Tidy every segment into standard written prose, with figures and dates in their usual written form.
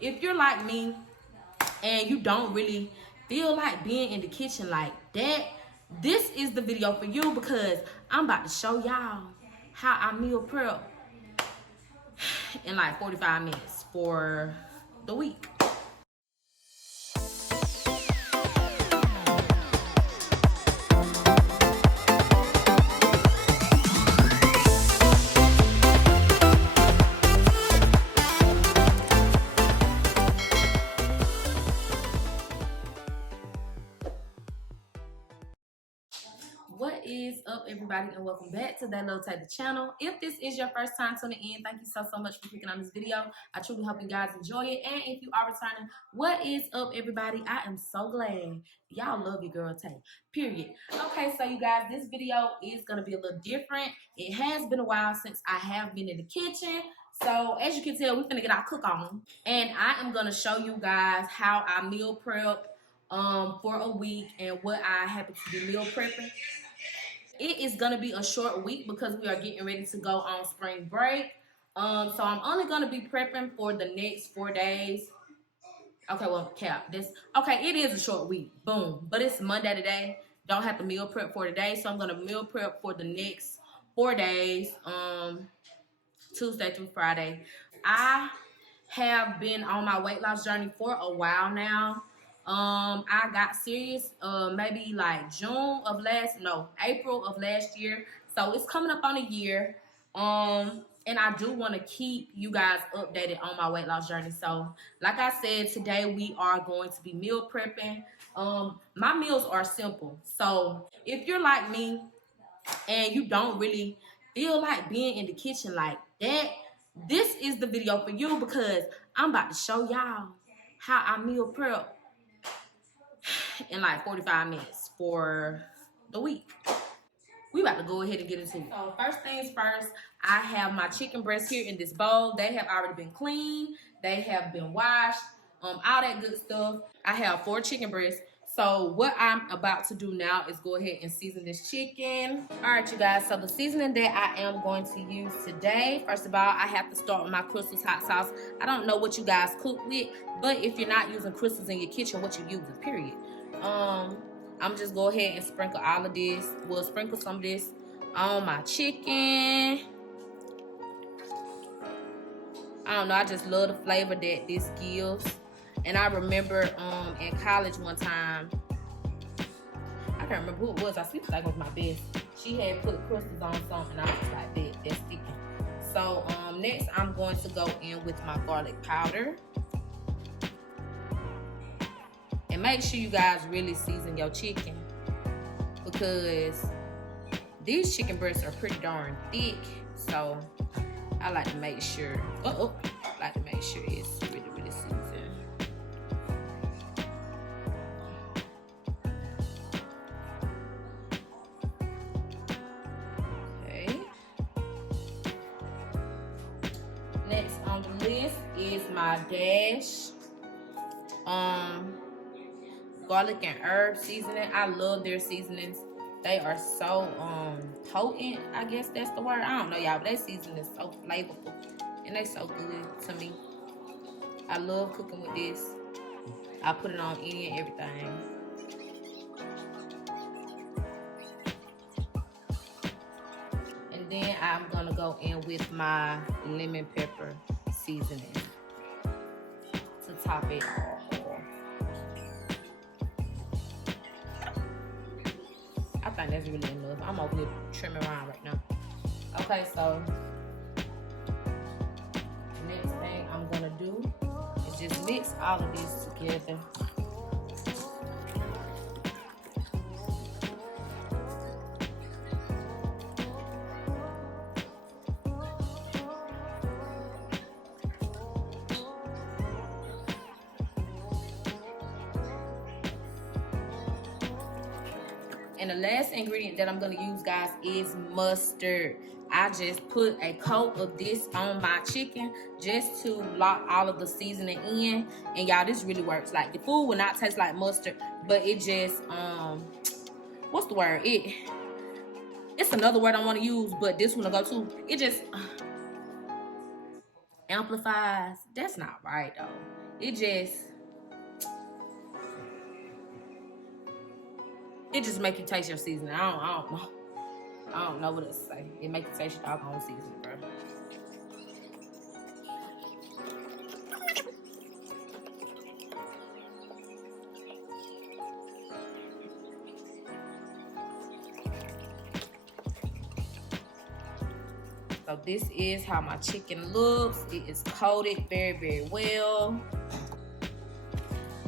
if you're like me and you don't really feel like being in the kitchen like that, this is the video for you, because I'm about to show y'all how I meal prep in like 45 minutes for the week. What is up, everybody, and welcome back to that little Taylor channel. If this is your first time tuning in, thank you so much for clicking on this video. I truly hope you guys enjoy it. And if you are returning, what is up, everybody? I am so glad y'all love your girl Tay, period. Okay, so you guys, this video is gonna be a little different. It has been a while since I have been in the kitchen, so as you can tell, we're gonna get our cook on, and I am gonna show you guys how I meal prep for a week and what I happen to be meal prepping. It is gonna be a short week because we are getting ready to go on spring break. So I'm only gonna be prepping for the next 4 days. Okay, well, cap this. Okay, it is a short week. Boom. But it's Monday today. Don't have to meal prep for today, so I'm gonna meal prep for the next 4 days. Tuesday through Friday. I have been on my weight loss journey for a while now. I got serious maybe like April of last year. So it's coming up on a year. And I do want to keep you guys updated on my weight loss journey. So like I said, today we are going to be meal prepping. My meals are simple. So if you're like me and you don't really feel like being in the kitchen like that, this is the video for you, because I'm about to show y'all how I meal prep in like 45 minutes for the week. We about to go ahead and get into it. So first things first, I have my chicken breasts here in this bowl. They have already been cleaned. They have been washed, all that good stuff. I have 4 chicken breasts. So what I'm about to do now is go ahead and season this chicken. All right, you guys, so the seasoning that I am going to use today, first of all, I have to start with my Crystal's hot sauce. I don't know what you guys cook with, but if you're not using Crystal's in your kitchen, what you using, period. I'm just go ahead and sprinkle all of this. We'll sprinkle some of this on my chicken. I don't know, I just love the flavor that this gives. And I remember in college one time, I can't remember who it was. I think it was my best. She had put crystals on something, and I was like, that's sticky. So next I'm going to go in with my garlic powder. And make sure you guys really season your chicken, because these chicken breasts are pretty darn thick. So I like to make sure, it's really seasoned. Okay. Next on the list is my Dash garlic and herb seasoning. I love their seasonings. They are so potent, I guess that's the word. I don't know, y'all, but their seasoning is so flavorful and they so good to me. I love cooking with this. I put it on any and everything. And then I'm gonna go in with my lemon pepper seasoning to top it off. I think that's really enough. I'm over here trimming around right now. Okay, so the next thing I'm gonna do is just mix all of this together. And the last ingredient that I'm gonna use, guys, is mustard. I just put a coat of this on my chicken just to lock all of the seasoning in. And y'all, this really works. Like, the food will not taste like mustard, but it just, what's the word? It's another word I want to use, but this one will go too. It just amplifies. That's not right, though. It just make you taste your seasoning. I don't know. I don't know what else to say. It make you taste your doggone seasoning, bro. So this is how my chicken looks. It is coated very, very well.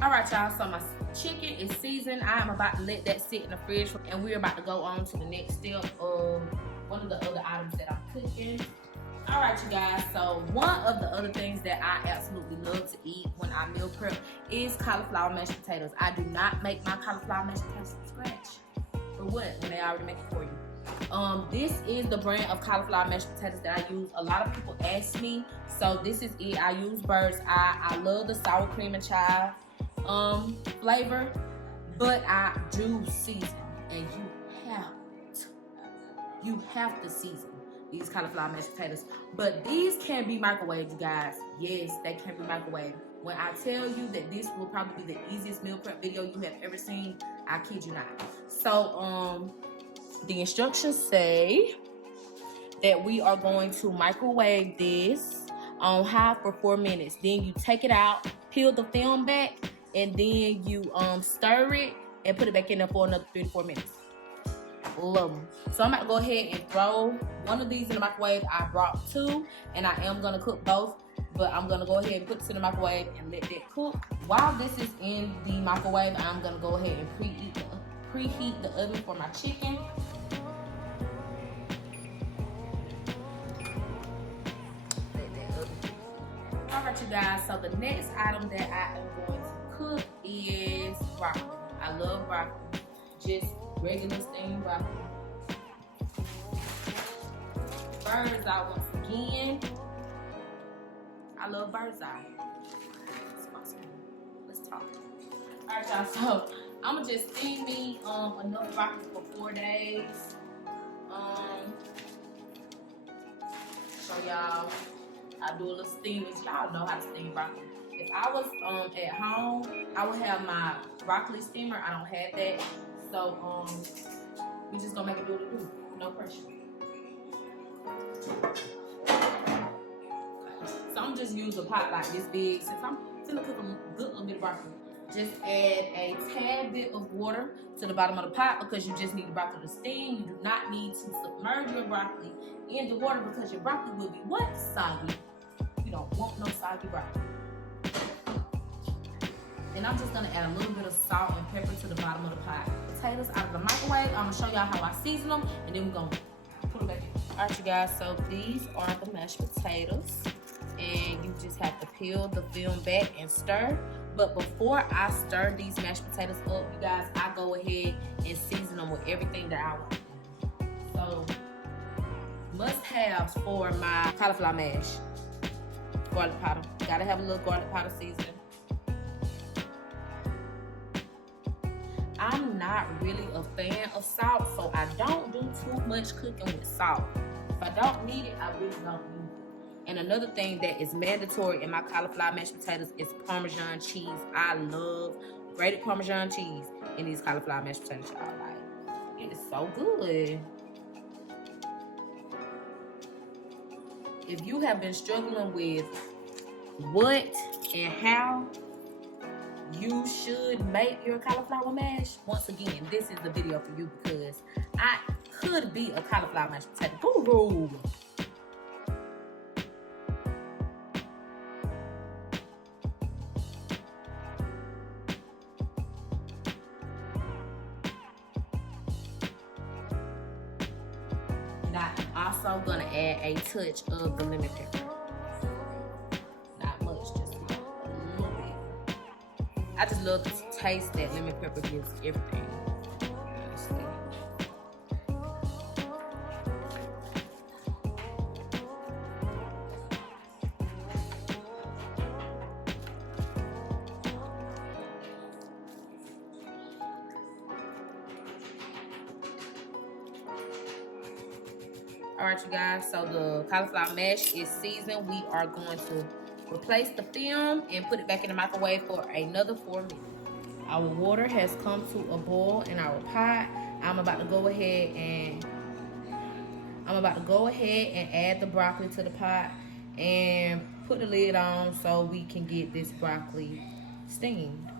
All right, y'all, so my chicken is seasoned. I am about to let that sit in the fridge, and we're about to go on to the next step of one of the other items that I'm cooking. All right, you guys, so one of the other things that I absolutely love to eat when I meal prep is cauliflower mashed potatoes. I do not make my cauliflower mashed potatoes from scratch. For what? When they already make it for you. This is the brand of cauliflower mashed potatoes that I use. A lot of people ask me, so this is it. I use Bird's Eye. I love the sour cream and chive flavor, but I do season, and you have to season these cauliflower mashed potatoes. But these can be microwaved, you guys. Yes, they can be microwaved. When I tell you that this will probably be the easiest meal prep video you have ever seen, I kid you not. So the instructions say that we are going to microwave this on high for 4 minutes. Then you take it out, peel the film back, and then you stir it and put it back in there for another 3 to 4 minutes. Love them. So I'm about to go ahead and throw one of these in the microwave. I brought 2, and I am gonna cook both, but I'm gonna go ahead and put this in the microwave and let that cook. While this is in the microwave, I'm gonna go ahead and preheat the oven for my chicken. Alright, you guys, so the next item that I am going to cook is broccoli. I love broccoli, just regular steamed broccoli. Bird's Eye once again. I love Bird's Eye. Let's talk. Alright, y'all, so I'm gonna just steam me enough broccoli for 4 days. Show y'all. I do a little steaming. Y'all know how to steam broccoli. If I was at home, I would have my broccoli steamer. I don't have that. So we just gonna make it do what it do. No pressure. So I'm just using a pot like this big. Since I'm gonna cook a good little bit of broccoli, just add a tad bit of water to the bottom of the pot because you just need the broccoli to steam. You do not need to submerge your broccoli in the water because your broccoli will be what? Soggy. You don't want no soggy broccoli. And I'm just gonna add a little bit of salt and pepper to the bottom of the pot. Potatoes out of the microwave. I'm gonna show y'all how I season them, and then we're gonna put them back in. All right, you guys, so these are the mashed potatoes. And you just have to peel the film back and stir. But before I stir these mashed potatoes up, you guys, I go ahead and season them with everything that I want. So, must-haves for my cauliflower mash. Garlic powder. Gotta have a little garlic powder seasoning. I'm not really a fan of salt, so I don't do too much cooking with salt. If I don't need it, I really don't use it. And another thing that is mandatory in my cauliflower mashed potatoes is Parmesan cheese. I love grated Parmesan cheese in these cauliflower mashed potatoes, y'all. Like, it is so good. If you have been struggling with what and how you should make your cauliflower mash, once again, this is the video for you because I could be a cauliflower mashed potato guru. And I'm also gonna add a touch of the lemon pepper. Not much, just a little bit. I just love the taste that lemon pepper gives everything. Honestly. All right, you guys, so the cauliflower mash is seasoned. We are going to Replace the film and put it back in the microwave for another 4 minutes. Our water has come to a boil in our pot. I'm about to go ahead and add the broccoli to the pot and put the lid on so we can get this broccoli steamed.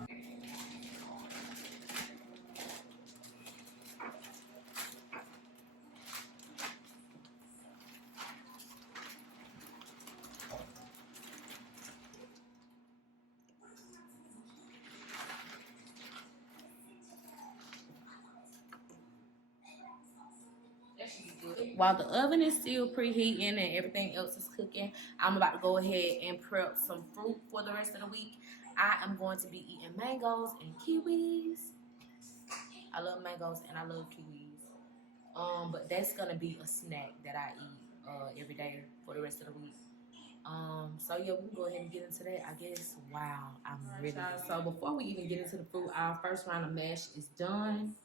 While the oven is still preheating and everything else is cooking, I'm about to go ahead and prep some fruit for the rest of the week. I am going to be eating mangoes and kiwis. I love mangoes and I love kiwis. But that's gonna be a snack that I eat every day for the rest of the week. So yeah, we can go ahead and get into that, I guess. Wow, I'm ready. So before we even get into the food, our first round of mash is done.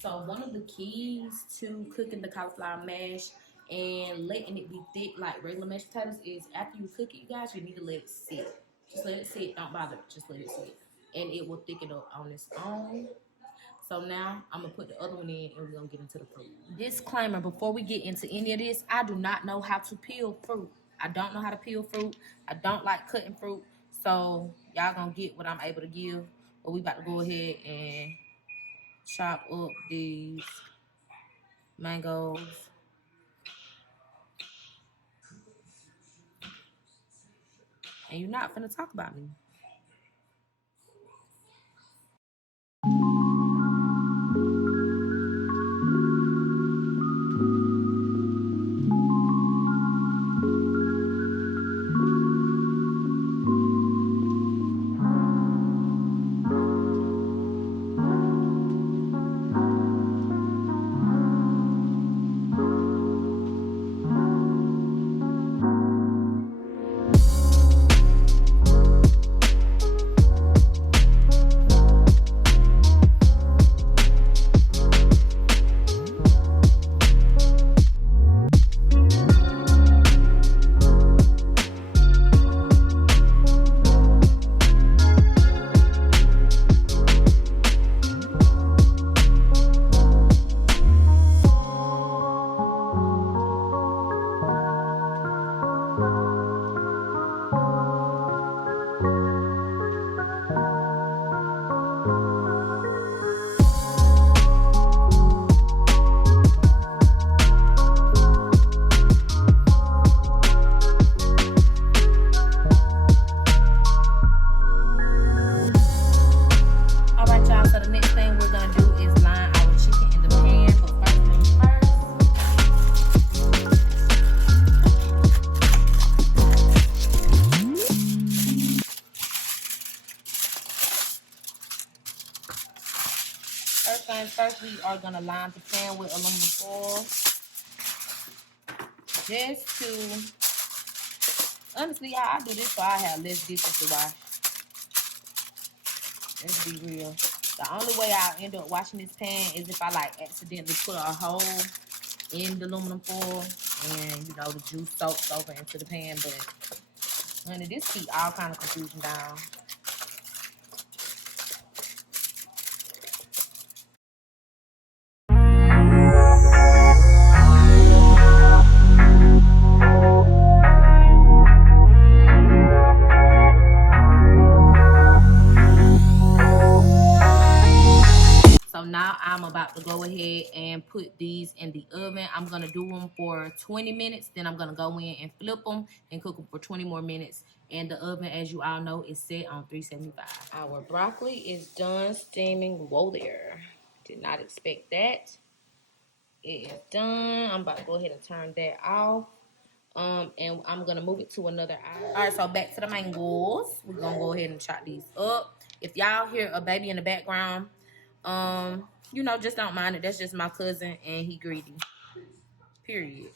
So one of the keys to cooking the cauliflower mash and letting it be thick like regular mashed potatoes is after you cook it, you guys, you need to let it sit. Just let it sit. Don't bother. Just let it sit. And it will thicken up on its own. So now I'm going to put the other one in and we're going to get into the fruit. Disclaimer, before we get into any of this, I do not know how to peel fruit. I don't know how to peel fruit. I don't like cutting fruit. So y'all going to get what I'm able to give. But we about to go ahead and chop up these mangoes. And you're not finna talk about me. Alright, y'all, so the next thing we're gonna do is line our chicken in the pan. But first things first. First things first, we are gonna line the pan with aluminum foil. Just to, honestly, y'all, I do this so I have less dishes to wash. Let's be real. The only way I end up washing this pan is if I like accidentally put a hole in the aluminum foil and you know the juice soaks over into the pan. But honey, this keep all kind of confusion down. So now I'm about to go ahead and put these in the oven. I'm going to do them for 20 minutes. Then I'm going to go in and flip them and cook them for 20 more minutes. And the oven, as you all know, is set on 375. Our broccoli is done steaming. Whoa there. Did not expect that. It is done. I'm about to go ahead and turn that off. And I'm gonna move it to another eye. All right, so back to the mangoes. We're gonna go ahead and chop these up. If y'all hear a baby in the background, you know, just don't mind it. That's just my cousin and he greedy. Period.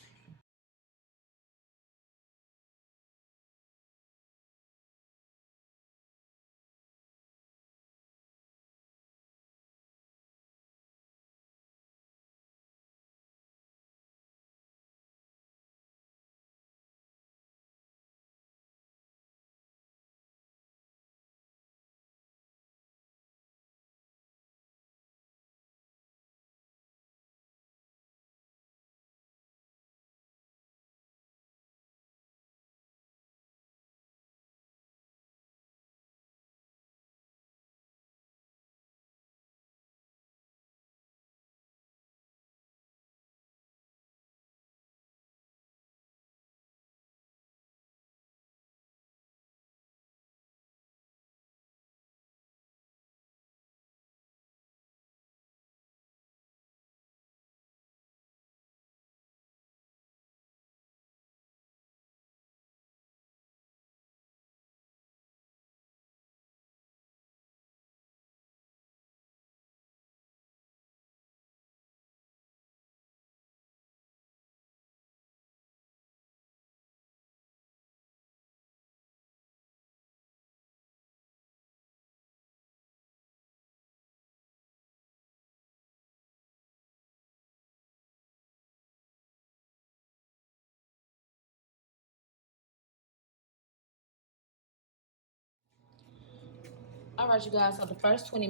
All right, you guys. So the first 20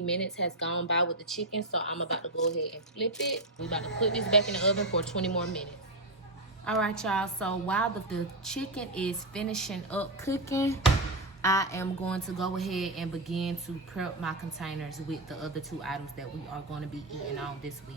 minutes has gone by with the chicken. So I'm about to go ahead and flip it. We're about to put this back in the oven for 20 more minutes. All right, y'all. So while the chicken is finishing up cooking, I am going to go ahead and begin to prep my containers with the other two items that we are going to be eating on this week.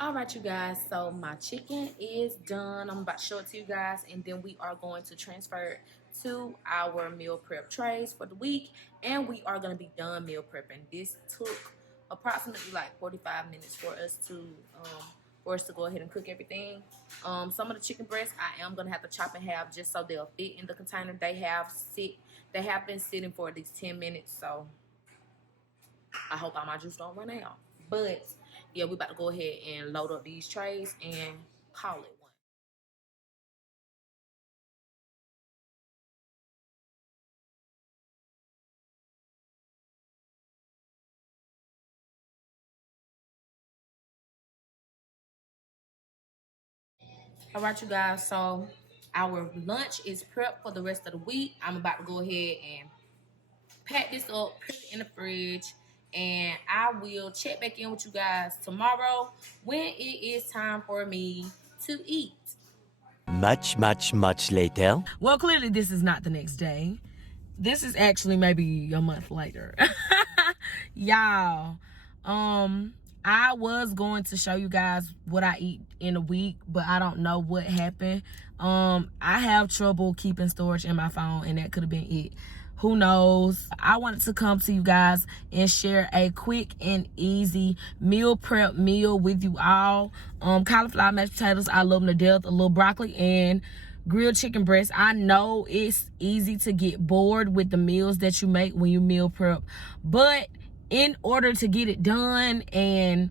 All right, you guys. So my chicken is done. I'm about to show it to you guys, and then we are going to transfer it to our meal prep trays for the week, and we are going to be done meal prepping. This took approximately like 45 minutes for us to go ahead and cook everything. Some of the chicken breasts I am gonna have to chop in half just so they'll fit in the container. They have been sitting for at least 10 minutes, so I hope all my juice don't run out. But yeah, we about to go ahead and load up these trays and call it one. All right, you guys. So our lunch is prepped for the rest of the week. I'm about to go ahead and pack this up, put it in the fridge, and I will check back in with you guys tomorrow when it is time for me to eat. Much later. Well, clearly this is not the next day. This is actually maybe a month later. Y'all, I was going to show you guys what I eat in a week, but I don't know what happened. I have trouble keeping storage in my phone, and that could have been it. Who knows? I wanted to come to you guys and share a quick and easy meal prep meal with you all. Cauliflower mashed potatoes, I love them to death. A little broccoli and grilled chicken breast. I know it's easy to get bored with the meals that you make when you meal prep, but in order to get it done and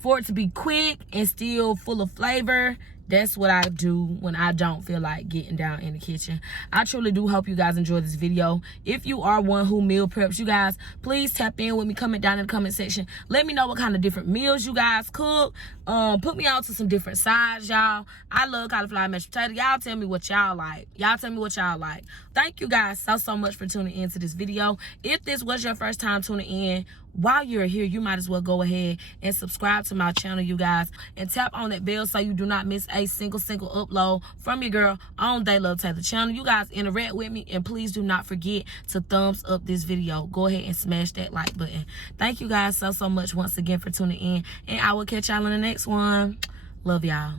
for it to be quick and still full of flavor, that's what I do when I don't feel like getting down in the kitchen. I truly do hope you guys enjoy this video. If you are one who meal preps, you guys, please tap in with me, comment down in the comment section. Let me know what kind of different meals you guys cook. Put me on to some different sides, y'all. I love cauliflower mashed potato. Y'all tell me what y'all like. Thank you guys so much for tuning in to this video. If this was your first time tuning in, while you're here, you might as well go ahead and subscribe to my channel, you guys, and tap on that bell so you do not miss a single upload from your girl on They Love Taylor channel. You guys interact with me, and please do not forget to thumbs up this video. Go ahead and smash that like button. Thank you guys so much once again for tuning in, and I will catch y'all in the next one. Love y'all.